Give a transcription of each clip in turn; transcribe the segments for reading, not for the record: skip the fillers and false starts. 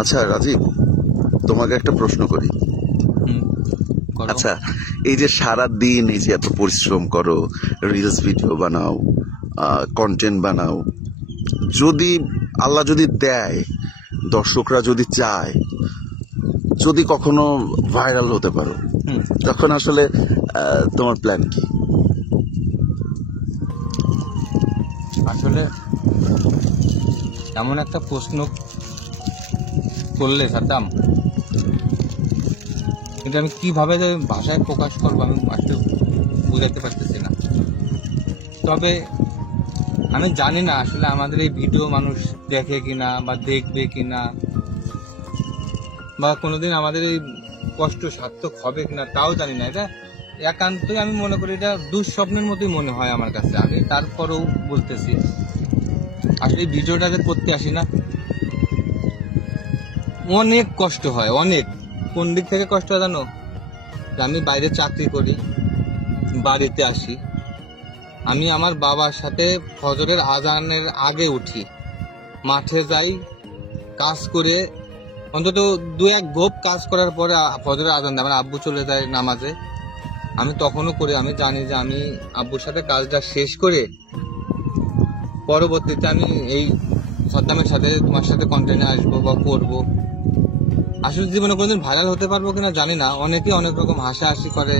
আচ্ছা রাজীব, তোমাকে একটা প্রশ্ন করি। আচ্ছা, এই যে সারা দিন এই যে এত পরিশ্রম করো, রিলস ভিডিও বানাও, কন্টেন্ট বানাও, যদি আল্লাহ যদি দেয়, দর্শকরা যদি চায়, যদি কখনো ভাইরাল হতে পারো, তখন আসলে তোমার প্ল্যান কি? আসলে এমন একটা প্রশ্ন করলে সাদ্দাম, কিন্তু আমি কিভাবে যে ভাষায় প্রকাশ করবো আমি আসলে বুঝাতে পারতেছি না। তবে আমি জানি না আসলে আমাদের এই ভিডিও মানুষ দেখে কিনা বা দেখবে কিনা, বা কোনোদিন আমাদের এই কষ্ট সার্থক হবে কিনা তাও জানি না। এটা একান্তই আমি মনে করি এটা দুঃস্বপ্নের মতোই মনে হয় আমার কাছে। আমি তারপরেও বলতেছি, আসলে এই ভিডিওটা যে করতে আসি না, অনেক কষ্ট হয়, অনেক। কোন দিক থেকে কষ্ট হয় জানো? আমি বাইরে চাকরি করি, বাড়িতে আসি, আমি আমার বাবার সাথে ফজরের আজানের আগে উঠি, মাঠে যাই, কাজ করে অন্তত 2-1 গোপ কাজ করার পরে ফজরের আজান দেয়, আমার আব্বু চলে যায় নামাজে। আমি তখনও করি, আমি জানি যে আমি আব্বুর সাথে কাজটা শেষ করে পরবর্তীতে আমি এই সাদ্দামের সাথে তোমার সাথে কন্টেন্টে আসবো বা করবো। আসলে জীবনে কোনোদিন ভাইরাল হতে পারবো কিনা জানি না। অনেকেই অনেক রকম হাসাহাসি করে,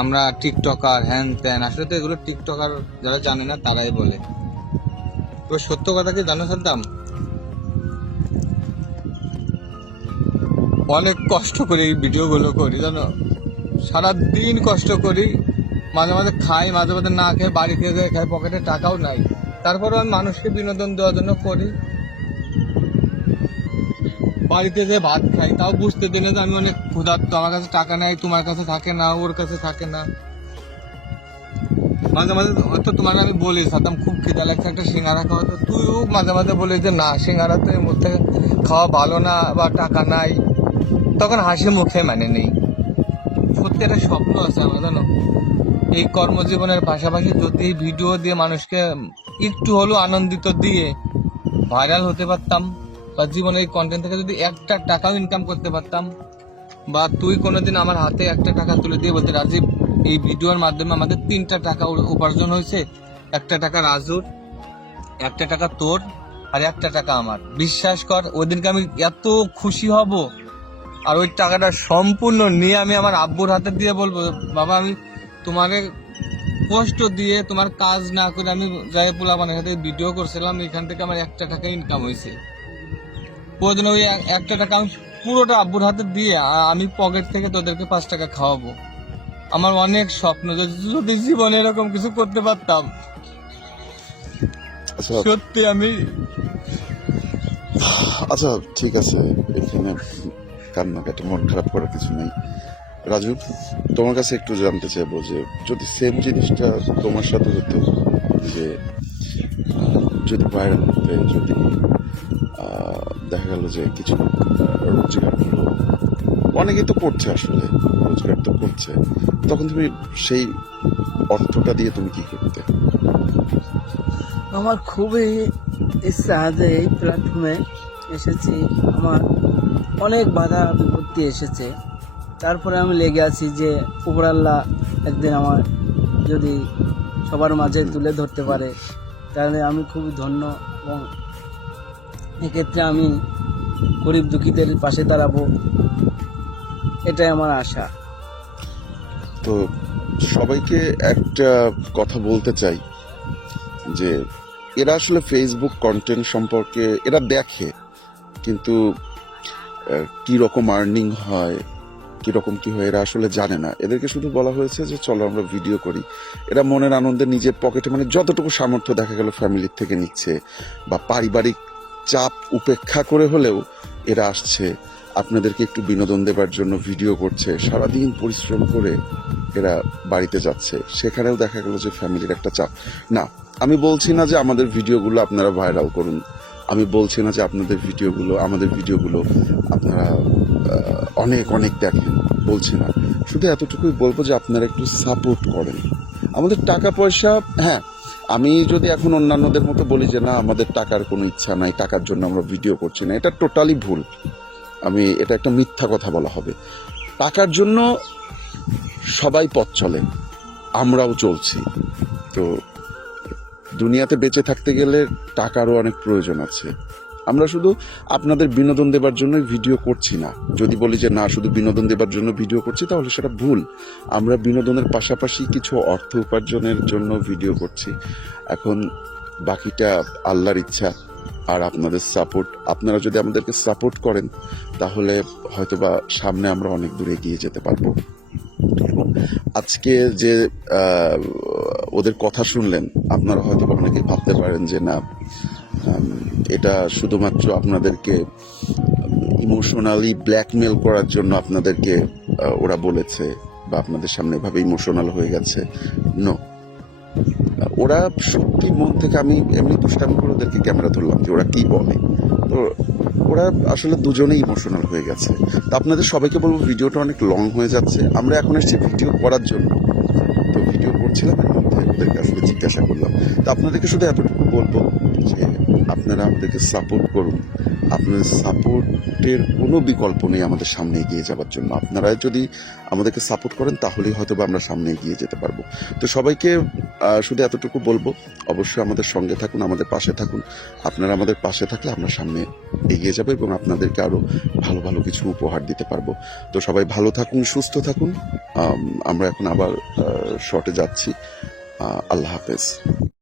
আমরা টিকটকার, হ্যান ত্যান। আসলে তো এগুলো টিকটকার যারা জানে না তারাই বলে। তো সত্য কথা কি জানো সাদ্দাম, অনেক কষ্ট করে এই ভিডিওগুলো করি জানো, সারাদিন কষ্ট করি, মাঝে মাঝে খাই, মাঝে মাঝে না খেয়ে বাড়ি থেকে খাই, পকেটে টাকাও নাই, তারপরেও আমি মানুষকে বিনোদন দেওয়ার জন্য করি। বাড়িতে যে ভাত খাই তাও বুঝতে দিনে যে আমি অনেক ক্ষুধার্ত, আমার কাছে টাকা নাই, তোমার কাছে থাকে না, ওর কাছে থাকে না। মাঝে মাঝে হয়তো তোমার আমি বলি সাদ্দাম খুব খিদা লাগছে, একটা সিঙ্গারা খাওয়া, তো তুইও মাঝে মাঝে বলিস যে না, সিঙ্গারা তো এর মধ্যে খাওয়া ভালো না বা টাকা নাই, তখন হাসি মুখে মানে নেই। সত্যি একটা স্বপ্ন আছে আমার জানো, এই কর্মজীবনের পাশাপাশি যদি ভিডিও দিয়ে মানুষকে একটু হলেও আনন্দিত দিয়ে ভাইরাল হতে পারতাম, বা জীবনে এই কন্টেন্ট থেকে যদি একটা টাকাও ইনকাম করতে পারতাম, বা তুই কোনোদিন আমার হাতে একটা টাকা তুলে দিয়ে বলতে, রাজীব এই ভিডিওর মাধ্যমে আমাদের 3টা টাকা উপার্জন হয়েছে, 1টা টাকা রাজুর, 1টা টাকা তোর, আর 1টা টাকা আমার, বিশ্বাস কর ওই দিনকে আমি এত খুশি হব। আর ওই টাকাটা সম্পূর্ণ নিয়ে আমি আমার আব্বুর হাতে দিয়ে বলবো, বাবা আমি তোমাকে কষ্ট দিয়ে তোমার কাজ না করে আমি যাই পোলাপানের সাথে ভিডিও করছিলাম, এখান থেকে আমার 1টা টাকা ইনকাম হয়েছে। প্রয়োজন ওই 1টা টাকা আমি পুরোটা আব্বুর হাতে দিয়ে আমি পকেট থেকে তোদেরকে 5 টাকা খাওয়াবো। আমার অনেক স্বপ্ন যে যদি জীবনে এরকম কিছু করতে পারতাম। সত্যি আমি আচ্ছা ঠিক আছে, এখানে কান্নাকাটি, মন খারাপ করার কিছু নেই। রাজু, তোমার কাছে একটু জানতে চাইবো যে যদি সেম জিনিসটা তোমার সাথে হতো, যে যদি ভাইরাল হতে, যদি দেখা গেল যে কিছু রোজগার হলো, অনেকেই তো করছে, আসলে রোজগার তো করছে, তখন তুমি সেই অর্থটা দিয়ে তুমি কি করতে? আমার খুবই ইচ্ছা যে এই প্ল্যাটফর্মে এসেছি, আমার অনেক বাধা বিপত্তি এসেছে, তারপরে আমি লেগে আছি যে উপরাল্লাহ একদিন আমার যদি সবার মাঝে তুলে ধরতে পারে তাহলে আমি খুবই ধন্য, এবং এক্ষেত্রে আমি গরিব দুঃখীদের পাশে দাঁড়াবো, এটাই আমার আশা। তো সবাইকে একটা কথা বলতে চাই যে এরা আসলে ফেসবুক কন্টেন্ট সম্পর্কে এরা দেখে, কিন্তু কি রকম আর্নিং হয়, কিরকম কি হয় এরা আসলে জানে না। এদেরকে শুধু বলা হয়েছে যে চলো আমরা ভিডিও করি। এরা মনের আনন্দে নিজের পকেটে মানে যতটুকু সামর্থ্য দেখা গেল ফ্যামিলির থেকে নিচ্ছে, বা পারিবারিক চাপ উপেক্ষা করে হলেও এরা আসছে আপনাদেরকে একটু বিনোদন দেবার জন্য, ভিডিও করছে, সারাদিন পরিশ্রম করে এরা বাড়িতে যাচ্ছে, সেখানেও দেখা গেল যে ফ্যামিলির একটা চাপ। না, আমি বলছি না যে আমাদের ভিডিওগুলো আপনারা ভাইরাল করুন, আমি বলছি না যে আপনাদের ভিডিওগুলো, আমাদের ভিডিওগুলো আপনারা অনেক অনেক দেখেন, বলছি না, শুধু এতটুকুই বলবো যে আপনারা একটু সাপোর্ট করেন। আমাদের টাকা পয়সা, হ্যাঁ, আমি যদি এখন অন্যান্যদের মতো বলি যে না আমাদের টাকার কোনো ইচ্ছা নাই, টাকার জন্য আমরা ভিডিও করছি না, এটা টোটালি ভুল। এটা একটা মিথ্যা কথা বলা হবে। টাকার জন্য সবাই পথ চলে, আমরাও চলছি। তো দুনিয়াতে বেঁচে থাকতে গেলে টাকারও অনেক প্রয়োজন আছে। আমরা শুধু আপনাদের বিনোদন দেবার জন্য ভিডিও করছি না। যদি বলি যে না শুধু বিনোদন দেবার জন্য ভিডিও করছি, তাহলে সেটা ভুল। আমরা বিনোদনের পাশাপাশি কিছু অর্থ উপার্জনের জন্য ভিডিও করছি। এখন বাকিটা আল্লাহর ইচ্ছা আর আপনাদের সাপোর্ট। আপনারা যদি আমাদেরকে সাপোর্ট করেন তাহলে হয়তোবা সামনে আমরা অনেক দূর এগিয়ে যেতে পারবো। এবং আজকে যে ওদের কথা শুনলেন, আপনারা হয়তো অনেকেই ভাবতে পারেন যে না এটা শুধুমাত্র আপনাদেরকে ইমোশনালি ব্ল্যাকমেল করার জন্য আপনাদেরকে ওরা বলেছে বা আপনাদের সামনে এভাবে ইমোশনাল হয়ে গেছে। নো, ওরা সত্যি মন থেকে, আমি এমনি দুষ্টামি করে ওদেরকে ক্যামেরা ধরলাম যে ওরা কি বলে, তো ওরা আসলে দুজনেই ইমোশনাল হয়ে গেছে। তো আপনাদের সবাইকে বলবো ভিডিওটা অনেক লং হয়ে যাচ্ছে। আমরা এখন এসেছি ভিডিও করার জন্য, তো ভিডিও করছিলাম এর মধ্যে ওদেরকে আসলে জিজ্ঞাসা করলাম। তো আপনাদেরকে শুধু এতটুকু বলবো যে আপনারা আমাদেরকে সাপোর্ট করুন। আপনাদের সাপোর্টের কোনো বিকল্প নেই আমাদের সামনে এগিয়ে যাওয়ার জন্য। আপনারা যদি আমাদেরকে সাপোর্ট করেন তাহলেই হয়তো আমরা সামনে এগিয়ে যেতে পারবো। তো সবাইকে শুধু এতটুকু বলবো, অবশ্যই আমাদের সঙ্গে থাকুন, আমাদের পাশে থাকুন। আপনারা আমাদের পাশে থাকলে আমরা সামনে এগিয়ে যাবো এবং আপনাদেরকে আরো ভালো ভালো কিছু উপহার দিতে পারবো। তো সবাই ভালো থাকুন, সুস্থ থাকুন। আমরা এখন আবার শর্টে যাচ্ছি। আল্লাহ হাফেজ।